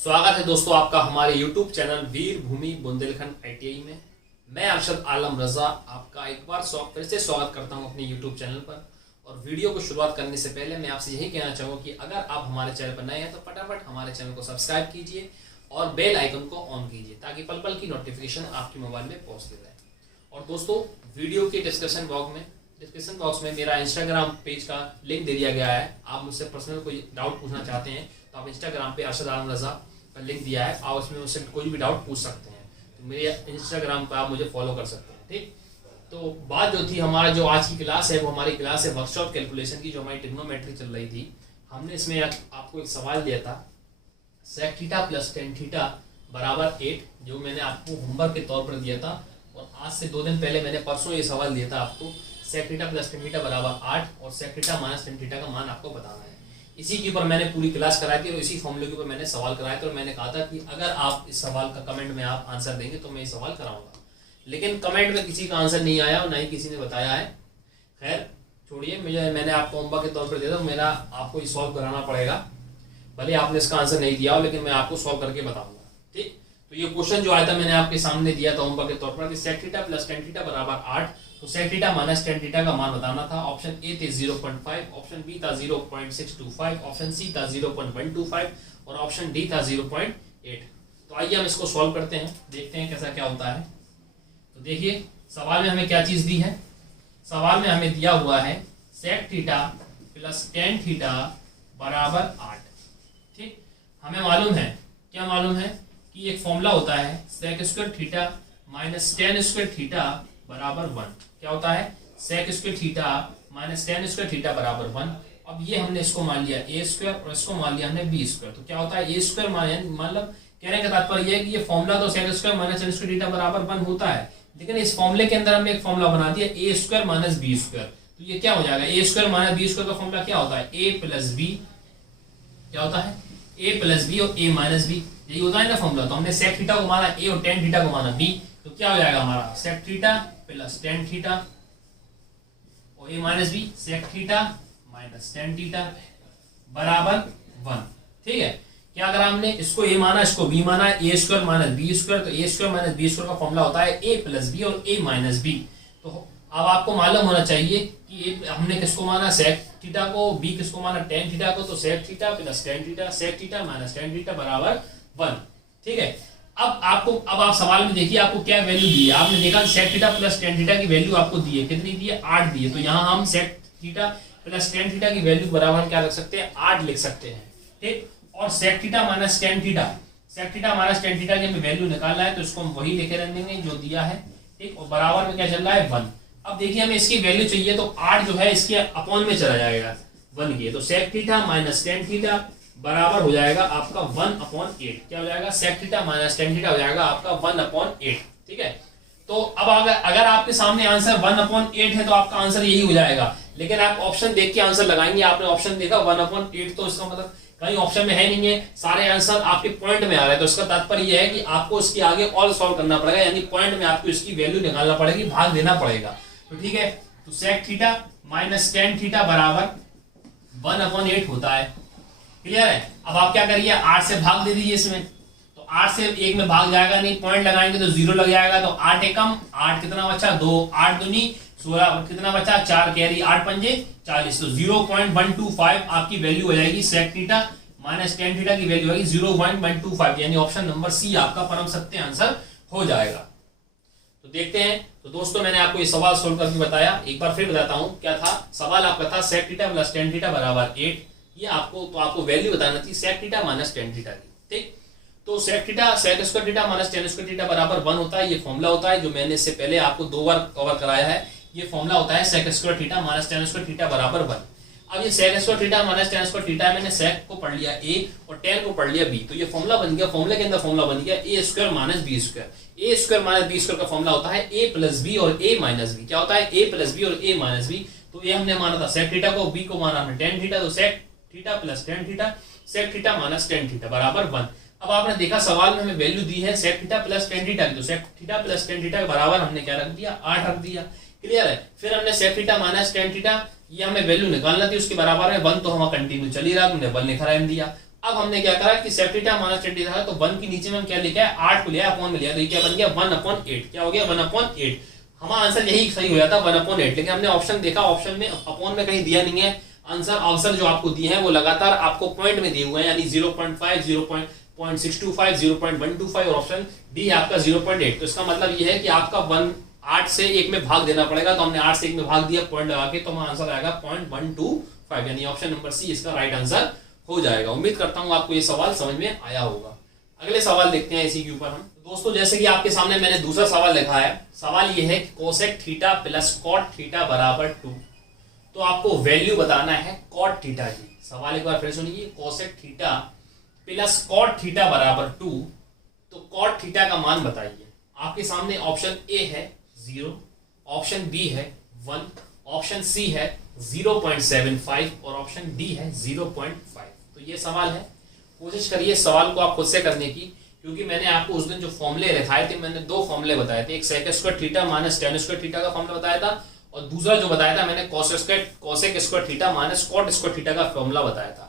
स्वागत है दोस्तों आपका हमारे YouTube चैनल वीर भूमि बुंदेलखंड ITI में। मैं अरशद आलम रजा आपका एक बार फिर से स्वागत करता हूं अपने YouTube चैनल पर। और वीडियो को शुरुआत करने से पहले मैं आपसे यही कहना चाहूँगा कि अगर आप हमारे चैनल पर नए हैं तो फटाफट हमारे चैनल को सब्सक्राइब कीजिए और बेल आइकन को ऑन कीजिए ताकि पल पल की नोटिफिकेशन आपके मोबाइल में पहुँचती रहे। और दोस्तों वीडियो के डिस्क्रिप्शन बॉक्स में मेरा इंस्टाग्राम पेज का लिंक दे दिया गया है। आप मुझसे पर्सनल कोई डाउट पूछना चाहते हैं तो आप इंस्टाग्राम पे अरशद आलम रजा का लिंक दिया है, आप उसमें मुझसे कोई भी डाउट पूछ सकते हैं। तो मेरे इंस्टाग्राम पर आप मुझे फॉलो कर सकते हैं। ठीक, तो बात जो थी हमारा जो आज की क्लास है वो हमारी क्लास है वर्कशॉप कैलकुलेशन की, जो हमारी ट्रिग्नोमेट्री चल रही थी। हमने इसमें आपको एक सवाल दिया था sec theta plus tan theta बराबर 8, जो मैंने आपको होमवर्क के तौर पर दिया था। और आज से 2 दिन पहले मैंने परसों ये सवाल दिया था आपको sec theta plus tan theta बराबर 8 और sec theta minus tan theta का मान आपको बताना है। इसी के ऊपर मैंने पूरी क्लास कराई थी और इसी फॉर्मूले के ऊपर मैंने सवाल कराए थे। और मैंने कहा था कि अगर आप इस सवाल का कमेंट में आप आंसर देंगे तो मैं ये सवाल कराऊंगा, लेकिन कमेंट में किसी का आंसर नहीं आया और ना ही किसी ने बताया है। खैर छोड़िए, मैंने आपको होमवर्क के तौर पर दिया था, मेरा आपको ये सॉल्व कराना पड़ेगा। भले आपने इसका आंसर नहीं दिया हो लेकिन मैं आपको सॉल्व करके बताऊंगा। ठीक, तो ये क्वेश्चन जो आया था मैंने आपके सामने दिया था होमवर्क के तौर पर कि sec theta plus tan theta बराबर 8, तो sec theta minus tan theta का मान बताना था। ऑप्शन ए थे 0.5, ऑप्शन बी था 0.625, ऑप्शन सी था 0.125 और ऑप्शन डी था 0.8। तो आइए हम इसको सॉल्व करते हैं, देखते हैं कैसा क्या होता है। तो देखिए सवाल में हमें क्या चीज दी है। सवाल में हमें दिया हुआ है sec theta plus tan theta बराबर 8। ठीक, हमें मालूम है, क्या मालूम है कि एक फॉर्मूला होता है sec square theta minus tan square theta बराबर 1। क्या होता है? sec square theta minus tan square theta बराबर 1। अब ये हमने इसको मान लिया a स्क्वायर और इसको मान लिया हमने b स्क्वायर। तो क्या होता है a स्क्वायर मतलब कहने का तात्पर्य है कि ये फॉर्मूला तो sec square minus tan square theta बराबर 1 होता है, लेकिन इस फॉर्मूले के अंदर हमने एक फॉर्मूला बना दिया a square minus b square. तो ये क्या हो जाएगा? a square minus b square का फॉर्मूला क्या होता है? a plus b। क्या होता है? a प्लस b और a माइनस b, यही होता है ना फॉर्मूला। तो हमने sec थीटा को माना a और tan थीटा को माना b, तो क्या हो जाएगा हमारा sec theta plus tan theta और a minus b sec theta minus tan theta बराबर 1। ठीक है, क्या अगर हमने इसको a माना इसको b माना, a square minus b square, तो a square minus b square का फॉर्मूला होता है a प्लस b और a माइनस b। तो अब आपको मालूम होना चाहिए कि हमने किसको माना sec थीटा को, b किसको माना tan थीटा को। तो sec theta plus tan theta, sec theta minus tan theta बराबर 1। ठीक है, अब आप सवाल में देखिए आपको क्या वैल्यू दी है। आपने देखा sec theta plus tan theta की वैल्यू आपको दी है, कितनी दी है? 8 दी है। तो यहाँ हम sec theta plus tan theta की वैल्यू बराबर क्या रख सकते हैं? 8 लिख सकते हैं। ठीक, और sec theta minus tan theta, sec theta minus tan theta की हमें वैल्यू निकालना है तो इसको हम वही लिखे रहने देंगे जो दिया है। ठीक, और बराबर में क्या चल रहा है? 1। अब देखिए हमें इसकी वैल्यू चाहिए तो 8 जो है इसके अपॉन में चला जाएगा 1 की। तो sec theta minus tan theta बराबर हो जाएगा आपका 1/8। क्या हो जाएगा? sec theta minus tan theta हो जाएगा आपका 1/8। ठीक है, तो अब अगर आपके सामने आंसर 1/8 है तो आपका आंसर यही हो जाएगा, लेकिन आप ऑप्शन देख के आंसर लगाएंगे। आपने ऑप्शन देखा 1/8, तो इसका मतलब कहीं ऑप्शन में है नहीं है, सारे आंसर आपके पॉइंट में आ रहे हैं। तो इसका तात्पर्य यह है कि आपको इसके आगे और सॉल्व करना पड़ेगा, यानी पॉइंट में आपको इसकी वैल्यू निकालना पड़ेगी, भाग देना पड़ेगा। तो ठीक है, तो sec theta minus tan theta बराबर 1/8 होता है। क्लियर है? अब आप क्या करिए, 8 से भाग दे दीजिए इसमें। तो 8 से 1 में भाग जाएगा नहीं, पॉइंट लगाएंगे तो 0 लग जाएगा। तो 8 एकम 8 कितना बचा? 2, 8 दूनी 16, कितना बचा? 4 कैरी 8 पंजे 40। तो 0.125 आपकी वैल्यू हो जाएगी sec theta minus tan theta की वैल्यू होगी 0.125, यानी ऑप्शन नंबर सी आपका परम सत्य आंसर हो जाएगा। तो देखते हैं। तो दोस्तों मैंने आपको ये सवाल सोल्व करके बताया, एक बार फिर बताता हूं क्या था सवाल आपका था sec theta plus tan theta बराबर 8। ये आपको वैल्यू बताना थी sec theta minus tan theta की। ठीक, तो sec square theta minus tan square theta बराबर 1 होता है। ये फॉर्मूला होता है जो मैंने इससे पहले आपको 2 बार कवर कराया है। ये फॉर्मूला होता है sec square theta minus tan square theta बराबर 1। अब ये sec square theta minus tan square theta, मैंने sec को पढ़ लिया a और tan को पढ़ लिया b, तो ये फॉर्मूला बन गया। फॉर्मूले के अंदर फॉर्मूला बन गया a square minus b square. a square minus b square का फॉर्मूला होता है a प्लस b और a माइनस b। क्या होता है? a प्लस b और a माइनस b। तो ये हमने माना था sec थीटा को, b को माना हमने tan थीटा, तो sec theta plus tan theta, sec theta minus tan theta बराबर 1। अब आपने देखा सवाल में हमें वैल्यू दी है sec theta plus tan theta की, तो sec theta plus tan theta के बराबर हमने क्या रख दिया? 8 रख दिया। क्लियर है? फिर हमने sec theta minus tan theta, ये हमें वैल्यू निकालना थी, उसके बराबर है 1, तो हम कंटिन्यू चल ही रहा, हमने 1 लिखा रहने दिया। अब हमने क्या करा कि sec theta minus tan theta है, तो 1 के नीचे में हम क्या लिखा है 8 को लिया अपॉन में लिया, तो ये क्या बन गया 1/8। क्या हो गया 1/8। हमारा आंसर यही सही हो जाता 1/8, लेकिन हमने ऑप्शन देखा, ऑप्शन में अपॉन में कहीं दिया नहीं है। आंसर जो आपको दिए हैं वो लगातार आपको पॉइंट में दिए हुए हैं, यानी 0.5, 0.625, 0.125 और ऑप्शन डी है आपका 0.8। तो इसका मतलब ये है कि आपका 8 से 1 में भाग देना पड़ेगा, तो हमने 8 से 1 में भाग दिया पॉइंट लगा के, तो हमारा आंसर आएगा 0.125, यानी ऑप्शन नंबर सी इसका राइट आंसर हो जाएगा। उम्मीद करता हूं आपको ये सवाल समझ में आया होगा। अगले सवाल देखते हैं इसी के ऊपर हम। दोस्तों जैसे कि आपके सामने मैंने दूसरा सवाल लिखा है, सवाल ये है कि cosec theta plus cot theta बराबर 2। तो आपको वैल्यू बताना है कॉट थीटा की। सवाल एक बार फिर सुनिए, cosec theta plus cot theta बराबर 2, तो कॉट थीटा का मान बताइए। आपके सामने ऑप्शन ए है 0, ऑप्शन बी है 1, ऑप्शन सी है 0.75 और ऑप्शन डी है 0.5। तो ये सवाल है, कोशिश करिए सवाल को आप खुद से करने की, क्योंकि मैंने आपको उस दिन जो फॉर्मूले लिखाए थे, मैंने 2 फॉर्मूले बताए थे, एक sec square theta minus tan square theta का फॉर्मूला बताया था, और दूसरा जो बताया था मैंने cosec square theta minus cot square theta का फॉर्मूला बताया था।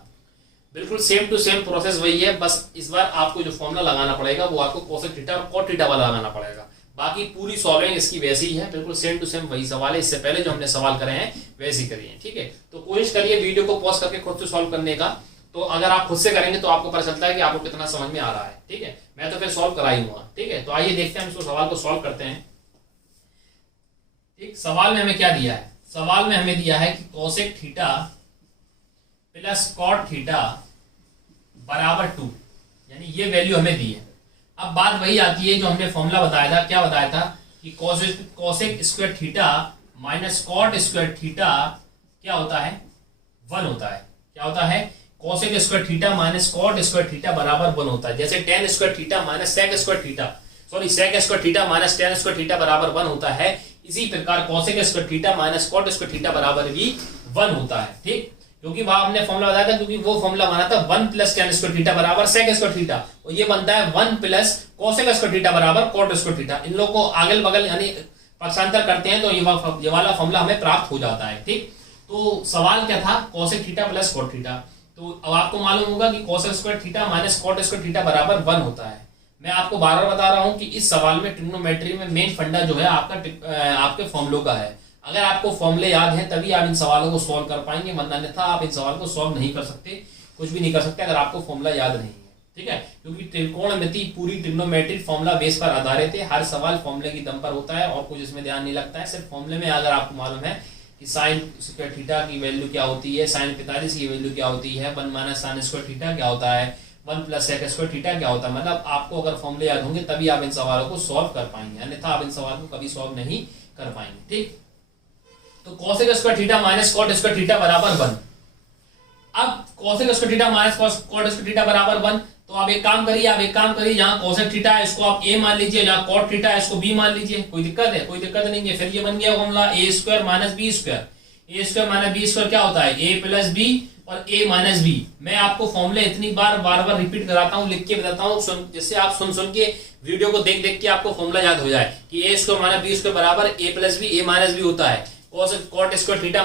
बिल्कुल सेम टू सेम प्रोसेस वही है, बस इस बार आपको जो फॉर्मूला लगाना पड़ेगा वो आपको कोसेक थीटा और कॉट थीटा वाला लगाना पड़ेगा। बाकी पूरी सॉल्विंग इसकी वैसी ही है, बिल्कुल सेम टू सेम वही सवाल है, इससे पहले जो हमने सवाल करे हैं वैसे ही करिए, ठीक है। तो कोशिश करिए वीडियो को पॉज करके खुद से सॉल्व करने का, तो अगर आप खुद से करेंगे तो आपको पता चलता है कि आपको कितना समझ में आ रहा है, ठीक है। मैं तो फिर सॉल्व करा ही हूँ, ठीक है। तो आइए देखते हैं हम इसको सवाल को सॉल्व करते हैं। ठीक, सवाल में हमें क्या दिया है, सवाल में हमें दिया है कि cosec theta plus cot theta बराबर 2, यानी ये वैल्यू हमें दी है। अब बात वही आती है जो हमने फॉर्मूला बताया था, क्या बताया था कि cosec square theta minus cot square theta क्या होता है 1 होता है। क्या होता है, cosec square theta minus cot square theta बराबर 1 होता है। जैसे tan square theta minus sec square theta, sorry sec square theta minus tan square theta बराबर 1 होता है, इसी प्रकार cosec square theta minus cot square theta बराबर भी 1 होता है। ठीक, क्योंकि वहां हमने फॉर्मूला बताया था, क्योंकि वो फॉर्मूला बना था 1 प्लस टेन स्क्वायर थीटा बराबर सेक स्क्वायर थीटा, और ये बनता है 1 प्लस कोसेक स्क्वायर थीटा बराबर कॉट स्क्वायर थीटा। इन लोगों को अगल बगल यानी पक्षांतर करते हैं तो ये वाला फॉर्मूला हमें प्राप्त हो जाता है। ठीक, तो सवाल क्या था, cosec theta plus cot theta. तो अब आपको मालूम होगा कि cosec square theta minus cot square theta बराबर 1 होता है। मैं आपको बार बार बता रहा हूं कि इस सवाल में ट्रिग्नोमेट्री में मेन फंडा जो है आपके फॉर्मूलों का है। अगर आपको फॉर्मूले याद हैं तभी आप इन सवालों को सॉल्व कर पाएंगे, वरना अन्यथा आप इन सवाल को सॉल्व नहीं कर सकते, कुछ भी नहीं कर सकते अगर आपको फॉर्मूला याद नहीं है। ठीक है, क्योंकि त्रिकोणमिति पूरी ट्रिग्नोमेट्रिक फॉर्मूला बेस पर आधारित है। हर सवाल फॉर्मूले की दम पर होता है और कुछ इसमें ध्यान नहीं लगता है। सिर्फ फॉर्मूले में अगर आपको मालूम है कि साइन स्क्वायर थीटा की वैल्यू क्या होती है, साइन 45 की वैल्यू क्या होती है, 1 माइनस साइन स्क्वायर थीटा क्या होता है, 1 प्लस सेक स्क्वायर थीटा क्या होता है, मतलब आपको अगर फॉर्मूले याद होंगे तभी आप इन सवालों को सॉल्व कर पाएंगे, अन्यथा आप इन सवालों को कभी सॉल्व नहीं कर पाएंगे। ठीक, तो cosec square theta minus cot square theta बराबर 1। अब cosec square theta minus cot square theta बराबर 1, तो आप एक काम करिए, जहां कोसेक थीटा है इसको आप a मान लीजिए, जहां कॉट थीटा है इसको b मान लीजिए। कोई दिक्कत है? कोई दिक्कत नहीं है। फिर ये बन गया formula a square minus b square. a square minus b square क्या होता है, a प्लस b और a माइनस b। मैं आपको फॉर्मूले इतनी बार रिपीट कराता हूँ, लिख के बताता हूँ, जिससे आप सुन के वीडियो को देख के आपको फॉर्मूला याद हो जाए कि a square minus b square बराबर a plus b a minus b होता है। Cosec square theta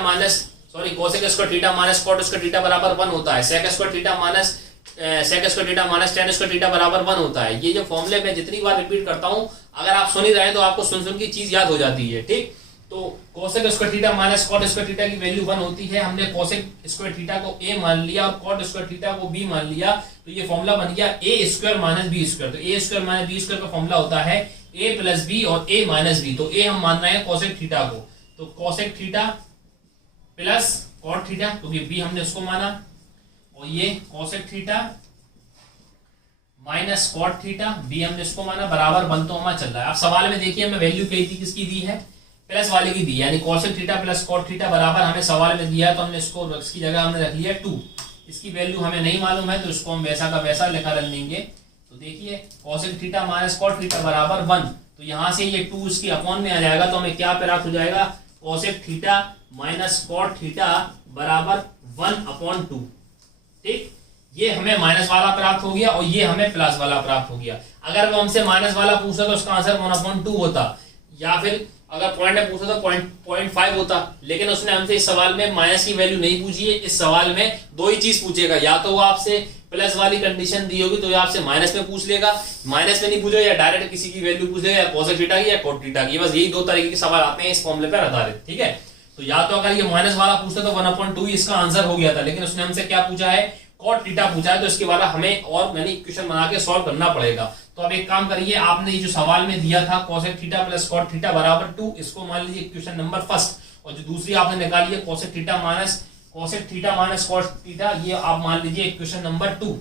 minus cot square theta बराबर 1 होता है। Sec square theta minus tan square theta बराबर 1 होता है। ये जो फॉर्मूले में जितनी बार रिपीट करता हूं, अगर आप सुन ही रहे हैं तो आपको सुन की चीज याद हो जाती है। ठीक, तो cosec square theta minus cot square theta की वैल्यू 1 होती है। हमने कोसेक स्क्वायर थीटा को a मान लिया और कॉट स्क्वायर थीटा को b मान लिया, तो ये फॉर्मूला बन गया a square minus b square. तो a square minus b square का फॉर्मूला होता है a प्लस b और a माइनस b। तो a हम मान रहे हैं कोसेक थीटा को, तो cosec theta plus cot theta, क्योंकि b हमने उसको माना, और ये cosec theta minus cot theta, b हमने इसको माना, बराबर 1 तो हमारा चल रहा है। अब सवाल में देखिए हमें वैल्यू किसकी दी है, प्लस वाले की दी, यानी cosec theta plus cot theta बराबर हमें सवाल में दिया है, तो हमने इसको इसकी जगह हमने रख लिया 2। इसकी वैल्यू हमें नहीं मालूम है तो इसको हम वैसा का वैसा लिखा रख लेंगे। तो देखिए cosec theta minus cot theta बराबर 1, तो यहाँ से ये 2 इसकी अपॉन में आ जाएगा, तो हमें क्या प्राप्त हो जाएगा, cosec theta minus cot theta बराबर 1/2। ठीक, ये हमें माइनस वाला प्राप्त हो गया और ये हमें प्लस वाला प्राप्त हो गया। अगर वो हमसे माइनस वाला पूछता तो उसका आंसर 1/2 होता, या फिर अगर पॉइंट में पूछा तो 0.5 होता। लेकिन उसने हमसे इस सवाल में माइनस की वैल्यू नहीं पूछी है। इस सवाल में 2 ही चीज पूछेगा, या तो वो आपसे प्लस वाली कंडीशन दी होगी तो ये आपसे माइनस में पूछ लेगा, माइनस में नहीं पूछेगा या डायरेक्ट किसी की वैल्यू पूछ लेगा, या कोसेक थीटा की या कोट थीटा की। बस यही दो तरीके के सवाल आते हैं इस फॉर्मूले पर आधारित। ठीक है, तो या तो अगर ये माइनस वाला पूछते तो 1/2 इसका आंसर हो गया था, लेकिन उसने हमसे क्या पूछा है, कॉट थीटा पूछा है, तो इसके बाद हमें और मैंने इक्वेशन बना के सॉल्व करना पड़ेगा। तो अब एक काम करिए, आपने ये जो सवाल में दिया था cosec theta plus cot theta बराबर 2, इसको मान लीजिए इक्वेशन नंबर फर्स्ट, और जो दूसरी आपने निकाली है cosec theta minus cot theta, ये आप मान लीजिए इक्वेशन नंबर 2।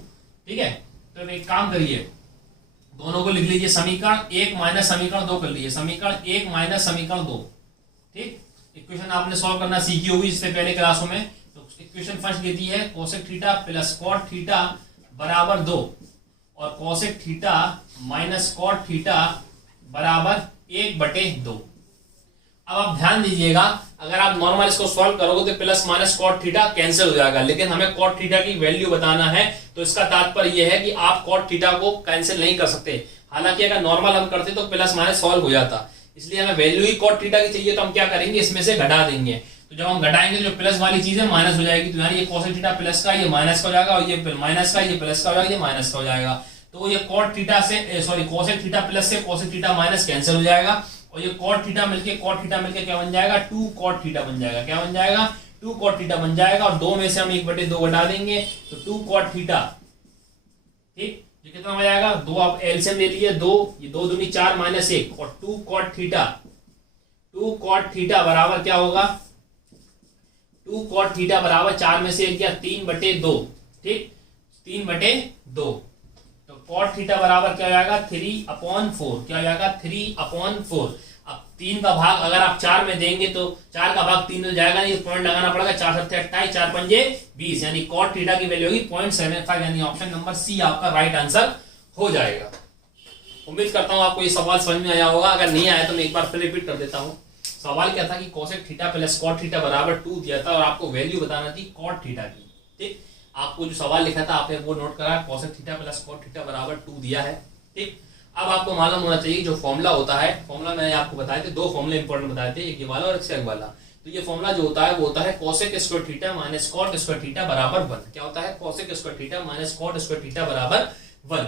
ठीक है, तो एक काम करिए, दोनों को लिख लीजिए, समीकरण 1 माइनस समीकरण 2 कर लीजिए, समीकरण 1 माइनस समीकरण 2। ठीक, इक्वेशन आपने सॉल्व करना सीखी होगी इससे पहले क्लासों में। तो इक्वेशन फर्स्ट देती है cosec theta plus cot theta बराबर 2 और cosec theta minus cot theta बराबर 1/2। अब आप ध्यान दीजिएगा, अगर आप नॉर्मल इसको सॉल्व करोगे तो plus minus cot theta cancel हो जाएगा, लेकिन हमें कॉट थीटा की वैल्यू बताना है, तो इसका तात्पर्य यह है कि आप कॉट थीटा को कैंसिल नहीं कर सकते। हालांकि अगर नॉर्मल हम करते तो प्लस माइनस सॉल्व हो जाता, इसलिए हमें वैल्यू ही कॉट थीटा की चाहिए, तो हम क्या करेंगे, इसमें से घटा देंगे। तो जब हम घटाएंगे जो प्लस वाली चीज है माइनस हो जाएगी, तो यानी ये कोसेक थीटा प्लस का ये माइनस का हो जाएगा, और ये माइनस का ये प्लस का हो जाएगा, ये माइनस का हो जाएगा। तो ये कॉट थीटा से कोसेक थीटा प्लस से कोसेक थीटा माइनस कैंसिल हो जाएगा, और ये कॉट थीटा मिलके क्या बन जाएगा, 2 कॉट थीटा बन जाएगा। क्या बन जाएगा, 2 कॉट थीटा बन जाएगा, और 2 में से हम 1/2 घटा देंगे तो 2 कॉट थीटा। ठीक, ये कितना हो जाएगा, 2 आप एलसीएम ले लिए, 2 ये 2 दूनी 4 माइनस 1 और 2 कॉट थीटा बराबर क्या होगा, 2 कॉट थीटा बराबर 4 में से 1 गया 3/2। ठीक, 3/2, तो कॉट थीटा बराबर क्या हो जाएगा, 3/4। क्या हो जाएगा, 3/4। अब 3 का भाग अगर आप 4 में देंगे तो 4 का भाग 3 में जाएगा नहीं, पॉइंट लगाना पड़ेगा, 4 7 28, 4 पंजे 20, यानी कॉट थीटा की वैल्यू होगी 0.75, यानी ऑप्शन नंबर सी आपका राइट आंसर हो जाएगा। उम्मीद करता हूं आपको ये सवाल समझ में आया होगा, अगर नहीं आया तो मैं एक बार फिर रिपीट कर देता हूं। सवाल क्या था कि cosec theta plus cot theta बराबर 2 दिया था और आपको वैल्यू बताना थी कॉट थीटा की। ठीक, आपको जो सवाल लिखा था आपने वो नोट करा, cosec theta plus cot theta बराबर 2 दिया है। ठीक, अब आपको मालूम होना चाहिए जो फॉर्मूला होता है, फॉर्मूला मैंने आपको बताए थे, 2 फॉर्मूले इंपॉर्टेंट बताए थे, एक ये वाला और एक से वाला। तो ये फॉर्मूला जो होता है वो होता है cosec square theta minus cot square theta बराबर 1। क्या होता है, cosec square theta minus cot square theta बराबर 1।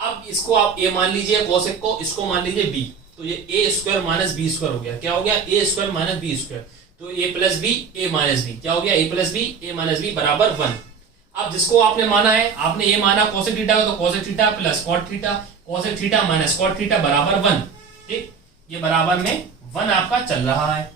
अब इसको आप ए मान लीजिए, कोसेक को, इसको मान लीजिए बी, तो ये ए स्क्वायर माइनस बी स्क्वायर हो गया। क्या हो गया, ए स्क्वायर माइनस बी स्क्वायर, तो ए प्लस बी ए माइनस बी, क्या हो गया, ए प्लस बी ए माइनस बी बराबर 1। अब जिसको आपने माना है, आपने ये माना कोसेक थीटा को, तो cosec theta plus cot theta, cosec theta minus cot theta बराबर 1। ठीक, ये बराबर में 1 आपका चल रहा है।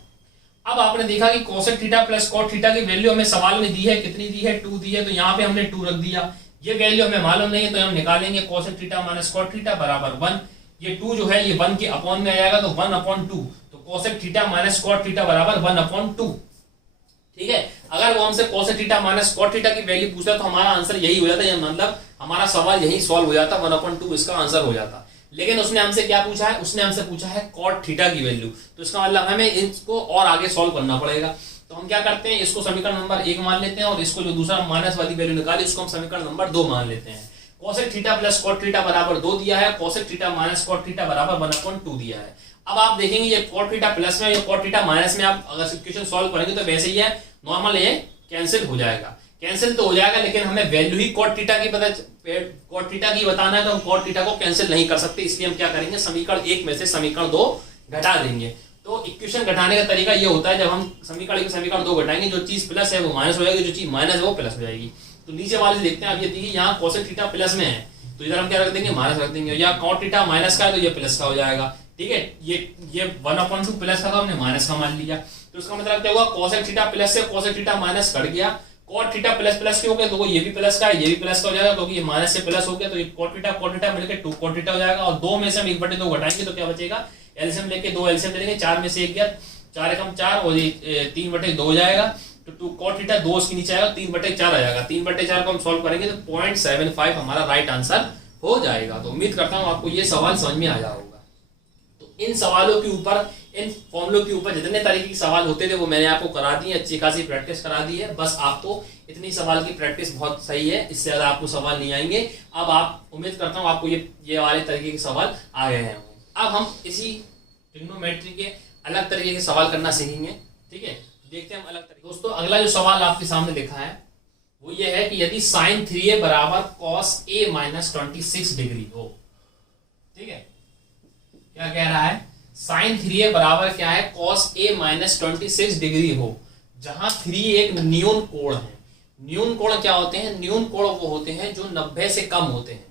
अब आपने देखा कि cosec theta plus cot theta की वैल्यू हमें सवाल में दी है, कितनी दी है, 2 दी है, तो यहाँ पे हमने 2 रख दिया। ये वैल्यू हमें मालूम नहीं है तो हम निकालेंगे cosec theta minus cot theta बराबर 1। ये 2 जो है ये 1 के अपॉन में आ जाएगा, तो 1/2, तो cosec theta minus cot theta बराबर 1/2। ठीक है, अगर वो हमसे cosec theta minus cot theta की वैल्यू पूछता तो हमारा आंसर यही हो जाता, मतलब हमारा सवाल यही सॉल्व हो जाता, 1/2 इसका आंसर हो जाता। लेकिन उसने हमसे क्या पूछा है, उसने हमसे पूछा है कॉट थीटा की वैल्यू, तो इसका मतलब हमें इसको और आगे सॉल्व करना पड़ेगा। तो हम क्या करते हैं, इसको समीकरण नंबर 1 मान लेते हैं, और इसको जो दूसरा माइनस वाली वैल्यू निकाली उसको हम समीकरण नंबर 2 मान लेते हैं। Cosec theta plus cot theta बराबर 2 दिया है, cosec theta minus cot theta बराबर 1/2 दिया है। अब आप देखेंगे ये कॉट थीटा प्लस में, ये कॉट थीटा माइनस में आप अगर इक्वेशन सॉल्व करेंगे तो वैसे ही है, नॉर्मल ये कैंसिल हो जाएगा। कैंसिल तो हो जाएगा, लेकिन हमें वैल्यू ही कॉट थीटा की बताना है, तो हम कॉट थीटा को कैंसिल नहीं कर सकते, इसलिए हम क्या करेंगे, समीकरण 1 में से समीकरण 2 घटा देंगे। तो इक्वेशन घटाने का तरीका ये होता है, जब हम समीकरण 1 समीकरण 2 घटाएंगे, जो चीज प्लस है वो माइनस हो जाएगी, जो चीज माइनस है वो प्लस हो जाएगी। तो नीचे वाले देखते हैं, अब ये देखिए यहाँ कोसेक थीटा प्लस में है, तो इधर हम क्या रख देंगे, माइनस रख देंगे, या कॉट थीटा माइनस का है तो ये प्लस का हो जाएगा। ठीक है, ये 1/2 प्लस का, तो हमने माइनस का मान लिया, तो इसका मतलब क्या हुआ, कोसेक थीटा प्लस से कोसेक थीटा माइनस कट गया, कॉट थीटा प्लस प्लस के हो गए, तो ये भी प्लस का है, ये भी प्लस का हो जाएगा, क्योंकि ये माइनस से प्लस हो गया, तो ये कॉट थीटा मिलकर 2 कॉट थीटा हो जाएगा, और 2 में से हम 1/2 घटाएंगे तो क्या बचेगा, एलसीएम लेके 2 एलसीएम ले लेंगे, 4 में से 1 गया, 4 एकम 4 और ये 3/2 हो जाएगा, तो 2 कॉट थीटा 2 उसके नीचे आएगा, 3/4 आ जाएगा। 3/4 को हम सॉल्व करेंगे तो 0.75 हमारा राइट आंसर हो जाएगा। तो उम्मीद करता हूं आपको ये सवाल समझ में आया होगा। तो इन सवालों के ऊपर, इन फॉर्मूलों के ऊपर जितने तरीके के सवाल होते थे वो मैंने आपको करा दिए, अच्छी खासी प्रैक्टिस करा दी है। बस आपको इतनी सवाल की प्रैक्टिस बहुत सही है, इससे ज्यादा आपको सवाल नहीं आएंगे। अब आप, उम्मीद करता हूं आपको ये वाले तरीके के सवाल आ गए हैं। अब हम इसी ट्रिग्नोमेट्री के अलग तरीके के सवाल करना सीखेंगे। ठीक है, देखते हैं हम अलग तरीके। दोस्तों, अगला जो सवाल आपके सामने लिखा है वो ये है कि यदि साइन 3a बराबर कॉस a माइनस 26 डिग्री हो। ठीक है, क्या कह रहा है, साइन 3a बराबर क्या है, कॉस a माइनस 26 डिग्री हो, जहां 3 एक न्यून कोण है। न्यून कोण क्या होते हैं, न्यून कोण वो होते हैं जो 90 से कम होते हैं,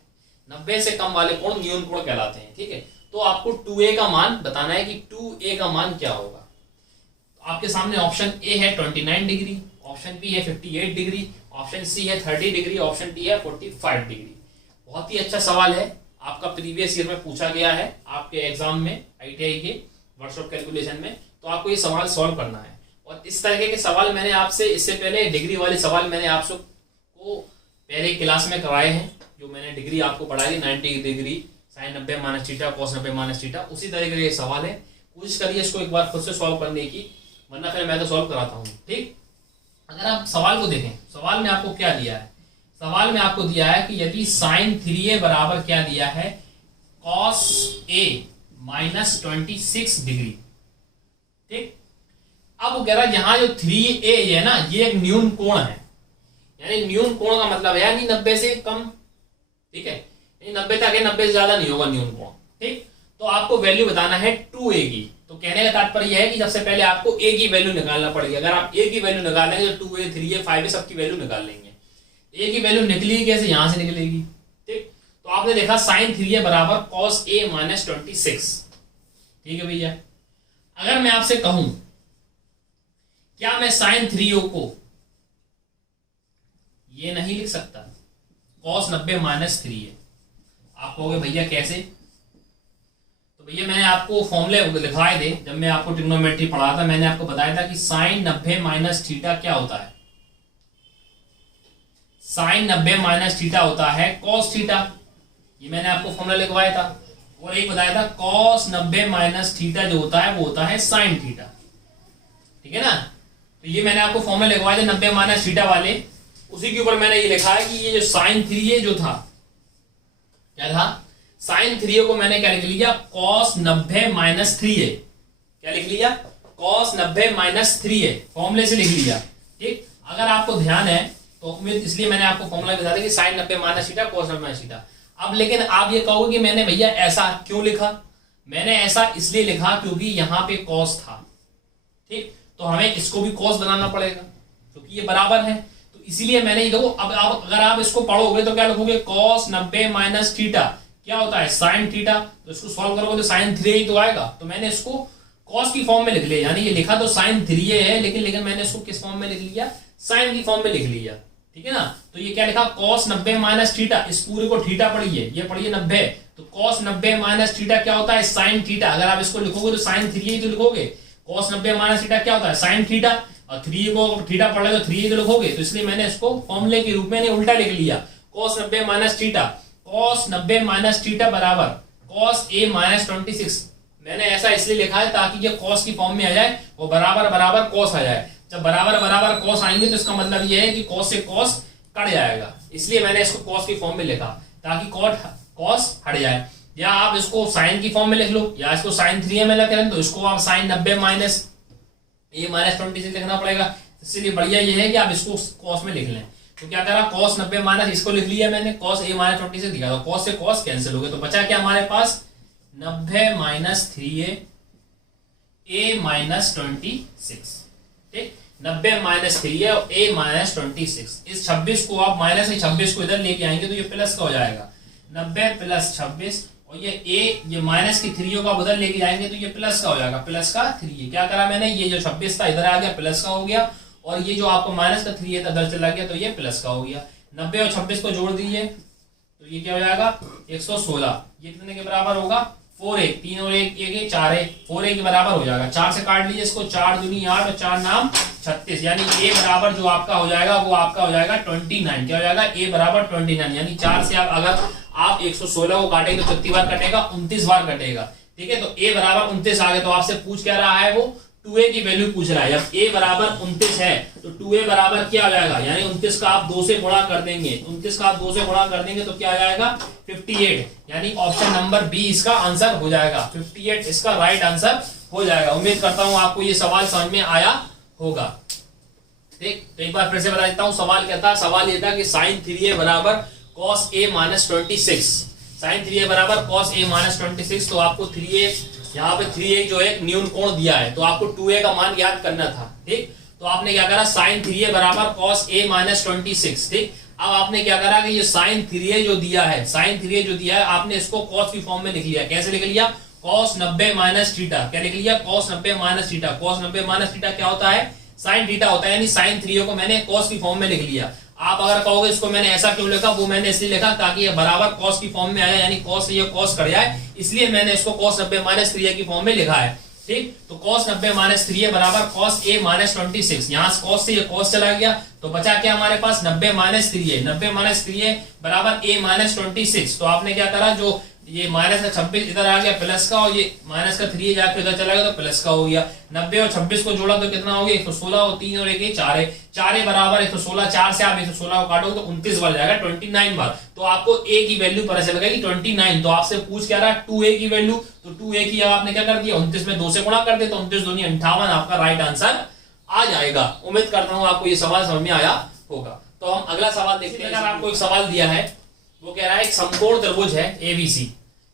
90 से कम वाले कोण न्यून कोण कहलाते हैं। ठीक है, तो आपको 2a का मान बताना है कि 2a का मान क्या होगा। आपके सामने ऑप्शन ए है 29 डिग्री, ऑप्शन बी है 58 डिग्री, ऑप्शन सी है 30 डिग्री, ऑप्शन डी है 45 डिग्री। बहुत ही अच्छा सवाल है, आपका प्रीवियस ईयर में पूछा गया है आपके एग्जाम में, आईटीआई के वर्कशॉप कैलकुलेशन में। तो आपको ये सवाल सॉल्व करना है, और इस तरह के सवाल मैंने आपसे इससे पहले डिग्री वाले सवाल मैंने आप सबको पहले क्लास में कराए हैं, जो मैंने डिग्री आपको पढ़ाई 90 degree sine 90 minus theta cos 90 minus theta, उसी तरह के सवाल है। कोशिश करिए इसको एक बार खुद से सॉल्व करने की, वरना फिर मैं तो सॉल्व कराता हूँ। ठीक, अगर आप सवाल को देखें, सवाल में आपको क्या दिया है, सवाल में आपको दिया है कि यदि साइन 3a बराबर क्या दिया है, कॉस a माइनस 26 डिग्री। ठीक, अब वो कह रहा है यहाँ जो 3a है ना, ये एक न्यून कोण है, यानी न्यून कोण का मतलब है यानी 90 से कम। ठीक है, 90 तक है, 90 से ज्यादा नहीं होगा न्यून कोण। ठीक, तो आपको वैल्यू बताना है 2a की। तो कहने का तात्पर्य यह है कि सबसे पहले आपको a की वैल्यू निकालना पड़ेगी। अगर आप a की वैल्यू निकालेंगे तो 2a 3a 5a सबकी वैल्यू निकाल लेंगे। a की वैल्यू निकलेगी कैसे, यहां से निकलेगी। ठीक, तो आपने देखा साइन 3a बराबर कॉस a माइनस 26। ठीक है भैया, अगर मैं आपसे कहूं क्या मैं साइन 3a को ये नहीं लिख सकता, कॉस 90 माइनस 3a। आप कहोगे भैया कैसे, तो भैया मैंने आपको फॉर्मूले लिखवाए थे जब मैं आपको ट्रिग्नोमेट्री पढ़ा था। मैंने आपको बताया था कि साइन 90 माइनस थीटा क्या होता है, साइन 90 माइनस थीटा होता है कॉस थीटा, ये मैंने आपको फॉर्मूला लिखवाया था। और एक बताया था कॉस 90 माइनस थीटा जो होता है वो होता है साइन थीटा। ठीक है ना, तो ये मैंने आपको फॉर्मूला लिखवाए थे 90 माइनस थीटा वाले, उसी के ऊपर मैंने ये लिखा है कि ये जो साइन 3a जो था, क्या था, साइन 3a को मैंने क्या लिख लिया, कॉस 90 माइनस 3a। क्या लिख लिया, कॉस 90 माइनस 3a, फॉर्मूले से लिख लिया। ठीक, अगर आपको ध्यान है तो इसलिए मैंने आपको फॉर्मूला बता दिया कि sine 90 minus theta cos 90 minus theta. अब लेकिन आप ये कहोगे कि मैंने भैया ऐसा क्यों लिखा, मैंने ऐसा इसलिए लिखा क्योंकि यहाँ पे कॉस था। ठीक, तो हमें इसको भी कॉस बनाना पड़ेगा क्योंकि ये बराबर है, तो इसीलिए मैंने ये देखो। अब आप अगर आप इसको पढ़ोगे तो क्या लिखोगे, कॉस 90 माइनस थीटा क्या होता है, साइन थीटा। तो इसको सॉल्व करोगे तो साइन 3a ही तो आएगा, तो मैंने इसको कॉस की फॉर्म में लिख लिया, यानी ये लिखा तो साइन 3a है, लेकिन मैंने इसको किस फॉर्म में लिख लिया, साइन की फॉर्म में लिख लिया। ठीक है ना, तो ये क्या लिखा, कॉस 90 माइनस थीटा, इस पूरे को थीटा पढ़िए, ये पढ़िए 90, तो कॉस 90 माइनस थीटा क्या होता है, साइन थीटा। अगर आप इसको लिखोगे तो साइन 3a ही तो लिखोगे, कॉस 90 माइनस थीटा क्या होता है, साइन थीटा, और 3 को थीटा पढ़ ले तो 3 तो लिखोगे, तो इसलिए मैंने इसको फॉर्मूले के रूप में उल्टा लिख लिया, cos 90 minus theta, cos 90 minus theta बराबर कॉस a माइनस 26। मैंने ऐसा इसलिए लिखा है ताकि ये कॉस की फॉर्म में आ जाए और बराबर बराबर कॉस आ जाए। जब बराबर बराबर कॉस आएंगे तो इसका मतलब ये है कि कॉस से कॉस कट जाएगा, इसलिए मैंने इसको कॉस की फॉर्म में लिखा ताकि कॉस हट जाए। या आप इसको साइन की फॉर्म में लिख लो, या इसको साइन 3a में लिख लें, तो इसको आप साइन 90 माइनस a माइनस 26 लिखना पड़ेगा। इसलिए बढ़िया ये है कि आप इसको कॉस में लिख लें। तो क्या करा, cos 90 माइनस इसको लिख लिया मैंने, cos a माइनस 26 लिखा, तो cos से cos कैंसिल हो गए, तो बचा क्या हमारे पास 90 माइनस 3a a माइनस 26। ठीक, 90 माइनस 3a और a माइनस 26। इस 26 को आप माइनस 26 को इधर लेके आएंगे तो ये प्लस का हो जाएगा, 90 प्लस 26, और ये a ये माइनस की 3 को आप उधर लेके जाएंगे तो ये प्लस का हो जाएगा, प्लस का 3a। क्या करा मैंने, ये जो 26 था इधर आ गया, प्लस का हो गया, और ये जो आपको माइनस का 3 था इधर चला गया, तो ये प्लस का हो गया। 90 और 26 को जोड़ दीजिए तो ये क्या हो जाएगा 116। ये कितने के बराबर होगा, 4a, 3 और 1 1 4a, 4a के बराबर हो जाएगा। 4 से काट लीजिए इसको, 4 दूनी 8 और 4 नाम 36, यानी a बराबर जो आपका हो जाएगा वो आपका हो जाएगा 29। क्या हो जाएगा, a बराबर 29, यानी 4 से आप अगर आप 116 को काटेंगे तो कितनी बार कटेगा, 29 बार कटेगा। ठीक है, तो a बराबर 29 आ गया। तो आपसे पूछ क्या रहा है, वो 2a की वैल्यू पूछ रहा है। जब a बराबर 29 है तो 2a बराबर क्या हो जाएगा, यानी 29 का आप 2 से गुणा कर देंगे, 29 का आप 2 से गुणा कर देंगे तो क्या आ जाएगा 58, यानी ऑप्शन नंबर बी इसका आंसर हो जाएगा, 58 इसका राइट आंसर हो जाएगा। उम्मीद करता हूं आपको ये सवाल समझ में आया होगा। ठीक, तो एक बार फिर से बता देता हूं सवाल क्या था। सवाल ये था कि साइन 3a बराबर cos a minus 26, sign 3a बराबर cos a माइनस 26। तो आपको 3a, यहाँ पे 3a जो एक न्यून कोण दिया है, तो आपको 2a का मान ज्ञात करना था। ठीक, तो आपने क्या करा, साइन 3a बराबर cos a माइनस 26। ठीक, अब आपने क्या करा कि ये साइन 3a जो दिया है, साइन 3a जो दिया है, आपने इसको cos की फॉर्म में लिख लिया। कैसे लिख लिया, cos 90 माइनस थीटा। क्या लिख लिया, cos 90 minus theta. cos 90 minus theta क्या होता है, साइन थीटा होता है, यानी साइन 3a को मैंने cos की फॉर्म में लिख लिया। आप अगर कहोगे इसको मैंने ऐसा क्यों लिखा, वो मैंने इसलिए लिखा ताकि ये बराबर cos की फॉर्म में आया, यानी cos से ये cos कट जाए, इसलिए मैंने इसको cos 90 माइनस 3a की फॉर्म में लिखा है। ठीक, तो cos 90 माइनस 3a बराबर cos a माइनस 26। यहाँ cos से ये cos चला गया, तो बचा क्या हमारे पास, 90 माइनस 3a। 90 माइनस 3a बराबर a माइनस 26। तो आपने क्या करा, जो ये माइनस का 26 इधर आ गया प्लस का, और ये माइनस का 3 जाके इधर चला गया तो प्लस का हो गया। 90 और 26 को जोड़ा तो कितना हो गया, 116, और 3 और 1 4 है, 4 बराबर 116। 4 से आप 116 को काटोगे तो 29 बन जाएगा, 29 बार। तो आपको a की वैल्यू पता चल गई 29। तो आपसे पूछ क्या रहा है, 2a की वैल्यू, तो 2a की आपने क्या कर दिया, 29 में 2 से गुणा कर दिया, तो 29 दूनी 58 आपका राइट आंसर आ जाएगा। उम्मीद करता हूं आपको ये सवाल समझ में आया होगा। तो हम अगला सवाल देखते हैं। अगर आपको एक सवाल दिया है, वो कह रहा है एक समकोण त्रिभुज है ABC,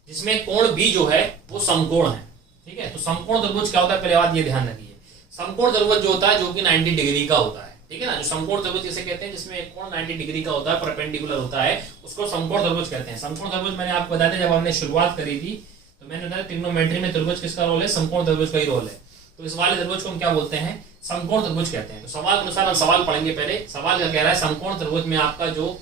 जिसमें कोण B जो है वो समकोण है। ठीक है, तो समकोण त्रिभुज क्या होता है, पहले बात ये ध्यान रखिए। समकोण त्रिभुज जो होता है, जो कि 90 डिग्री का होता है। ठीक है ना, जो समकोण त्रिभुज जिसे कहते हैं, जिसमें एक कोण 90 डिग्री का होता है, परपेंडिकुलर होता है, उसको समकोण त्रिभुज कहते हैं। समकोण त्रिभुज मैंने आपको बताया था जब हमने शुरुआत करी थी, तो मैंने बताया ट्रिग्नोमेट्री में त्रिभुज किसका रोल है, समकोण त्रिभुज का ही रोल है। तो इस वाले त्रिभुज को हम क्या बोलते हैं, समकोण त्रिभुज कहते हैं। तो सवाल के अनुसार हम सवाल पढ़ेंगे। पहले सवाल क्या कह रहा है, समकोण त्रिभुज में आपका जो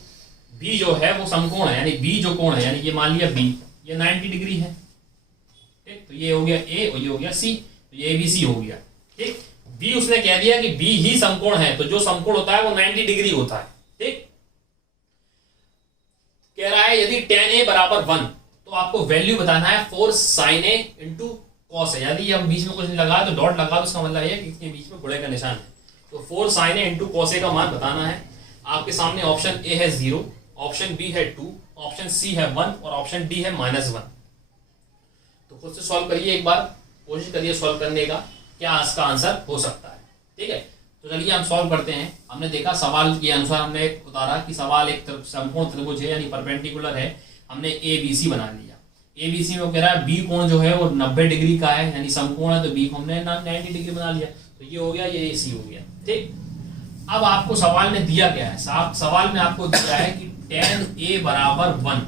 B जो है वो समकोण है, यानी B जो कोण है, यानी ये मान लिया B, ये 90 डिग्री है। ठीक, तो ये हो गया A और ये हो गया C, तो ये ABC हो गया। ठीक, B उसने कह दिया कि B ही समकोण है, तो जो समकोण होता है वो 90 डिग्री होता है। ठीक, कह रहा है यदि tan A बराबर 1, तो आपको वैल्यू बताना है 4 sin A इंटू cos है। यदि हम बीच में कुछ नहीं लगा तो डॉट लगा, तो उसका मतलब है कि इसके बीच में गुणे का निशान है। तो 4 sin A into cos A का मान बताना है। आपके सामने ऑप्शन A है 0, ऑप्शन B है 2, ऑप्शन C है 1 और ऑप्शन D है -1। तो खुद से सॉल्व करिए, एक बार कोशिश करिए सॉल्व करने का, क्या इसका आंसर हो सकता है। ठीक है, तो चलिए हम सॉल्व करते हैं। हमने देखा सवाल के अनुसार हमने उतारा कि सवाल एक समकोण त्रिभुज है, यानी परपेंडिकुलर है। हमने ABC बना लिया। ABC में वो कह रहा है B कोण जो है वो 90 डिग्री का है, यानी समकोण है, तो B को हमने 90 डिग्री बना लिया। तो ये हो गया, ये AC हो गया। ठीक, अब आपको सवाल में दिया क्या है, सवाल में आपको दिया है कि tan A बराबर 1,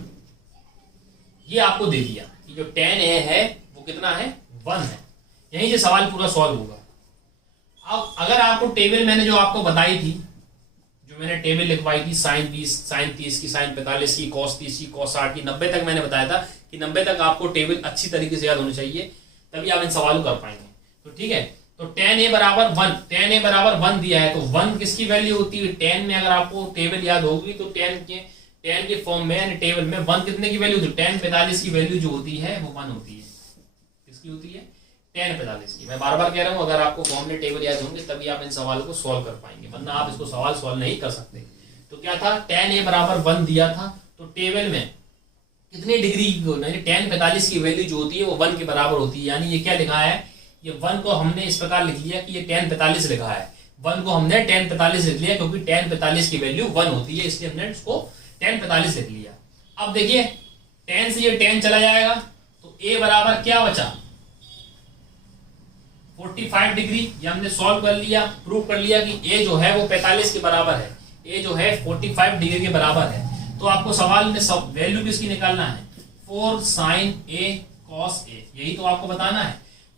ये आपको दे दिया कि जो tan A है वो कितना है, 1 है। यहीं से सवाल पूरा सॉल्व होगा। अब अगर आपको टेबल मैंने जो आपको बताई थी, जो मैंने टेबल लिखवाई थी, साइन 20, साइन 30 की, साइन 45 की, cos 30 की, cos 60 की, 90 तक मैंने बताया था कि 90 तक आपको टेबल अच्छी तरीके से याद होनी चाहिए, तभी आप इन सवालों कर पाएंगे। तो ठीक है, तो tan A बराबर 1, tan A बराबर 1 दिया है, तो 1 किसकी वैल्यू होती है, tan में अगर आपको टेबल याद होगी तो tan के फॉर्म में, यानी टेबल में 1 कितने की वैल्यू होती है, tan 45 की वैल्यू जो होती है वो 1 होती है। किसकी होती है, tan 45 की। मैं बार बार कह रहा हूं, अगर आपको फॉर्मूले टेबल याद होंगे तभी आप इन सवालों को सॉल्व कर पाएंगे, वरना आप इसको सवाल सॉल्व नहीं कर सकते। तो क्या था, tan A बराबर 1 दिया था, तो टेबल में कितनी डिग्री, यानी tan 45 की वैल्यू जो होती है वो 1 के बराबर होती है। यानी ये क्या लिखा है, ये 1 को हमने इस प्रकार लिख लिया कि ये tan 45 लिखा है। 1 को हमने tan 45 लिख लिया, क्योंकि tan 45 की वैल्यू 1 होती है, इसलिए हमने इसको tan 45 लिख लिया। अब देखिए tan से ये tan चला जाएगा, तो A बराबर क्या बचा, 45 डिग्री। ये हमने सॉल्व कर लिया, प्रूव कर लिया कि A जो है वो 45 के बराबर है, A जो है 45 डिग्री के बराबर है। तो आपको सवाल में सब वैल्यू किसकी निकालना है, 4 sin A cos A, यही तो आपको बताना है,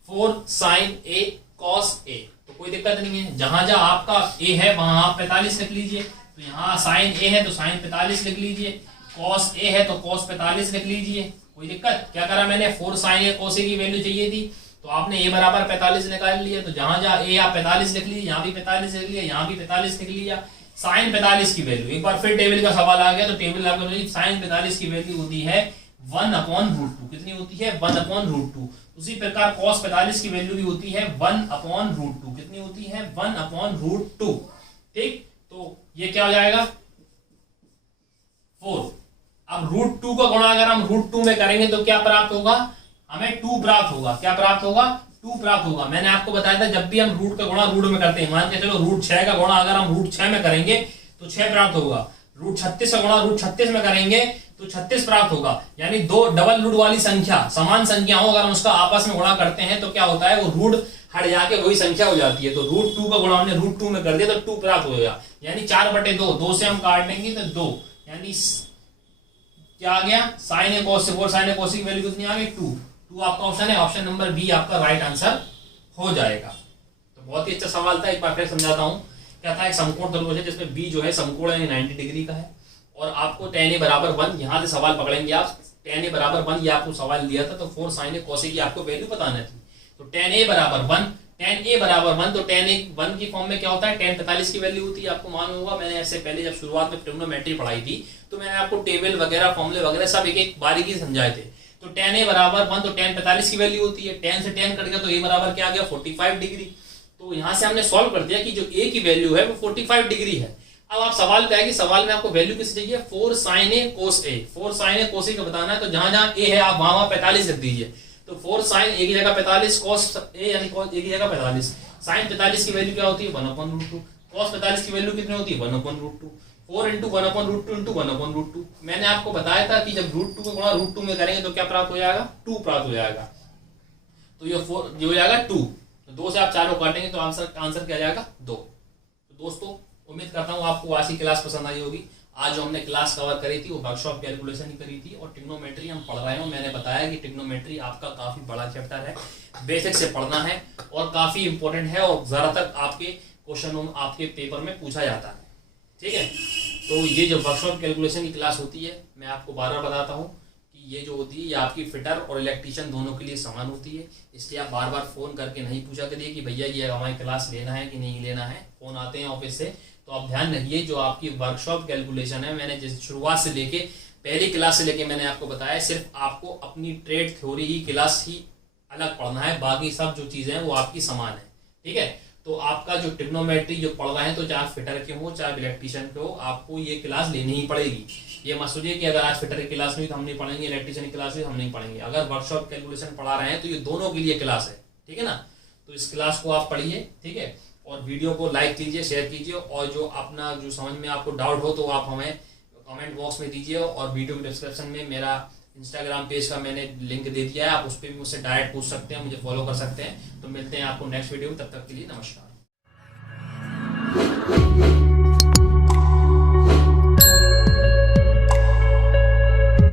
4 sin A cos A। तो कोई दिक्कत नहीं है, जहां जहां आपका A है वहां आप 45 लिख लीजिए। तो यहाँ sin A है तो sin 45 लिख लीजिए, cos A है तो cos 45 लिख लीजिए। कोई दिक्कत, क्या करा मैंने, 4 sin A cos A की वैल्यू चाहिए थी, तो आपने A बराबर 45 निकाल लिया। तो जहां जहां A आप 45 लिख लीजिए, यहाँ भी 45 लिख लिया, यहाँ भी 45 लिख लिया। साइन 45 की वैल्यू, एक बार फिर टेबल का सवाल आ गया, तो टेबल आपको साइन 45 की वैल्यू होती है 1/√2। कितनी होती है, 1/√2। उसी प्रकार cos 45 की वैल्यू भी होती है 1/√2। कितनी होती है, 1/√2। ठीक, तो ये क्या हो जाएगा, 4। अब √2 का गुणा अगर हम √2 में करेंगे तो क्या प्राप्त होगा, हमें 2 प्राप्त होगा। क्या प्राप्त होगा, 2 प्राप्त होगा। मैंने आपको बताया था जब भी हम रूट का गुणा रूट में करते हैं, मान के चलो रूट 6 का गुणा अगर हम रूट 6 में करेंगे तो 6 प्राप्त होगा। रूट 36 का गुणा रूट 36 में करेंगे तो 36 प्राप्त होगा। यानी दो डबल रूट वाली संख्या, समान संख्या हो, अगर हम उसका आपस में गुणा करते हैं तो क्या होता है, वो रूट हट जाके वही संख्या हो जाती है। तो रूट 2 का गुणा हमने रूट 2 में कर दिया तो 2 प्राप्त हो गया। यानी 4/2, 2 से हम काट लेंगे तो 2, यानी क्या आ गया, साइन ए कॉस से 4 साइन ए कॉस की वैल्यू कितनी आ गई, 2 आपका ऑप्शन है, ऑप्शन नंबर बी आपका राइट आंसर हो जाएगा। तो बहुत ही अच्छा सवाल था, एक बार फिर समझाता हूं। क्या था, एक समकोण त्रिभुज है जिसमें बी जो है समकोण यानी 90 डिग्री का है, और आपको tan a बराबर 1, यहां से सवाल पकड़ेंगे आप, tan a बराबर 1 ये आपको सवाल दिया था, तो 4 sin a cos a की आपको वैल्यू बताना थी। तो tan a बराबर 1, tan a बराबर 1, तो tan a 1 की फॉर्म में क्या होता है, tan 45 की वैल्यू होती है, आपको मालूम होगा। मैंने ऐसे पहले जब शुरुआत में ट्रिग्नोमेट्री पढ़ाई थी तो मैंने आपको टेबल वगैरह फॉर्मूले वगैरह सब एक एक बारीकी समझाए थे। तो tan a बराबर 1, तो tan 45 की वैल्यू होती है, tan से tan कट गया तो a बराबर क्या आ गया, 45 डिग्री। तो यहां से हमने सॉल्व कर दिया कि जो a की वैल्यू है वो 45 डिग्री है। अब आप सवाल पे आए कि सवाल में आपको वैल्यू किस चाहिए, 4 sin a cos a, 4 sin a cos a का बताना है, तो जहां जहां a है आप वहां 45 रख दीजिए। तो 4 sin a की जगह 45, cos a यानी cos a की जगह 45, sin 45 की वैल्यू क्या होती है 1/√2, cos 45 की वैल्यू कितनी होती है 1/√2, 4 × 1/√2 × 1/√2। मैंने आपको बताया था कि जब √2 का गुणा √2 में करेंगे तो क्या प्राप्त हो जाएगा, 2 प्राप्त हो जाएगा। तो ये 4 जो हो जाएगा 2, तो 2 से आप 4 को काटेंगे तो आंसर क्या जाएगा 2। तो दोस्तों उम्मीद करता हूँ आपको आज की क्लास पसंद आई होगी। आज जो हमने क्लास कवर करी थी वो वर्कशॉप कैलकुलेशन ही करी थी, और ट्रिग्नोमेट्री हम पढ़ रहे हैं। मैंने बताया कि ट्रिग्नोमेट्री आपका काफी बड़ा चैप्टर है, बेसिक से पढ़ना है और काफी इंपॉर्टेंट है, और ज्यादातर आपके क्वेश्चन आपके पेपर में पूछा जाता है। ठीक है, तो ये जो वर्कशॉप कैलकुलेशन की क्लास होती है, मैं आपको बार बार बताता हूँ कि ये जो होती है ये आपकी फिटर और इलेक्ट्रीशियन दोनों के लिए समान होती है। इसलिए आप बार बार फोन करके नहीं पूछा करिए कि भैया ये हमारी क्लास लेना है कि नहीं लेना है। फोन आते हैं ऑफिस से, तो आप ध्यान रखिए जो आपकी वर्कशॉप कैलकुलेशन है, मैंने जिस शुरुआत से लेके पहली क्लास से लेके मैंने आपको बताया, सिर्फ आपको अपनी ट्रेड थ्योरी ही क्लास ही अलग पढ़ना है, बाकी सब जो चीजें हैं वो आपकी समान है। ठीक है, तो आपका जो ट्रिग्नोमेट्री जो पढ़ रहे हैं, तो चाहे फिटर के हो चाहे इलेक्ट्रीशियन के हो, आपको ये क्लास लेनी ही पड़ेगी। ये मत सोचिए कि अगर आज फिटर की क्लास नहीं तो हम नहीं पढ़ेंगे, इलेक्ट्रीशियन की क्लास नहीं हम नहीं पढ़ेंगे। अगर वर्कशॉप कैलकुलेशन पढ़ा रहे हैं तो ये दोनों के लिए क्लास है। ठीक है ना, तो इस क्लास को आप पढ़िए। ठीक है, और वीडियो को लाइक कीजिए, शेयर कीजिए, और जो अपना जो समझ में आपको डाउट हो तो आप हमें कमेंट बॉक्स में दीजिए, और वीडियो के डिस्क्रिप्शन में मेरा इंस्टाग्राम पेज का मैंने लिंक दे दिया है, आप उस पर भी मुझसे डायरेक्ट पूछ सकते हैं, मुझे फॉलो कर सकते हैं। तो मिलते हैं आपको नेक्स्ट वीडियो में, तब तक के लिए नमस्कार।